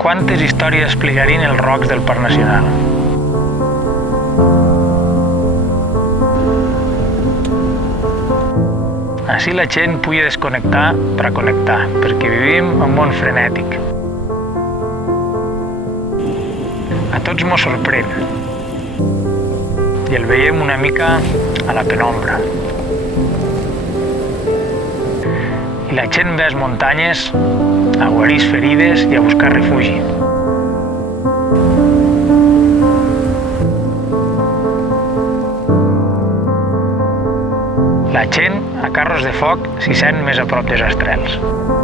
quantes històries explicarien els rocs del Parc Nacional. Així la gent pugui desconnectar per a connectar, perquè vivim en un món frenètic. A tots mos sorprèn i el veiem una mica a la penombra. I la gent ve a les muntanyes a guarir ferides i a buscar refugi. La gent a carros de foc s'hi sent més a prop dels estrels.